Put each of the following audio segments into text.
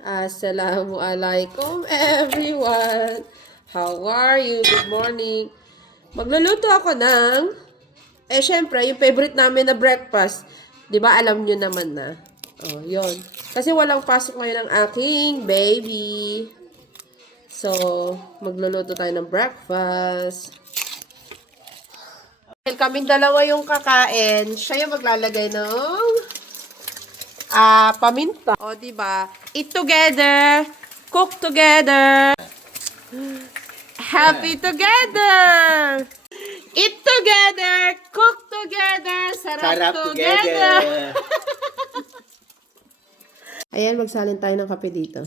Assalamualaikum everyone. How are you? Good morning. Magluluto ako ng, syempre, yung favorite namin na breakfast. 'Di ba alam nyo naman na. Oh, yon. Kasi walang pasok ngayon ng aking baby. So, magluluto tayo ng breakfast. Dahil kaming dalawa yung kakain, siya yung maglalagay ng paminta. O, diba? Eat together. Cook together. Happy together. Eat together. Cook together. Sarap together. Ayan, magsalin tayo ng kape dito.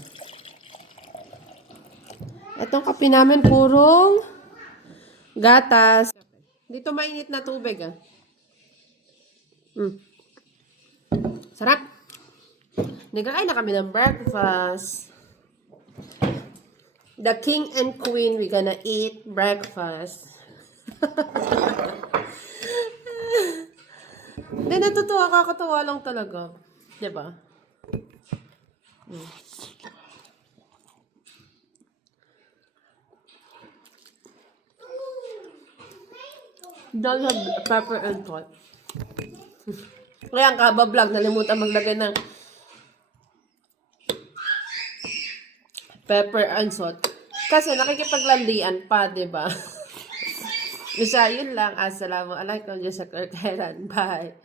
Itong kape namin purong gatas. Dito mainit na tubig, ah. Sarap. Nagkain na kami ng breakfast. The king and queen, we gonna eat breakfast. Hindi, natutuwa, kakatuwa lang talaga. Diba? Don't have pepper and salt. Kaya ang kaba-vlog, nalimutan maglagay ng pepper and salt. Kasi nakikipaglandian pa, diba? Isa, yun lang. Assalamualaikum. Jazakallah khairan. Bye.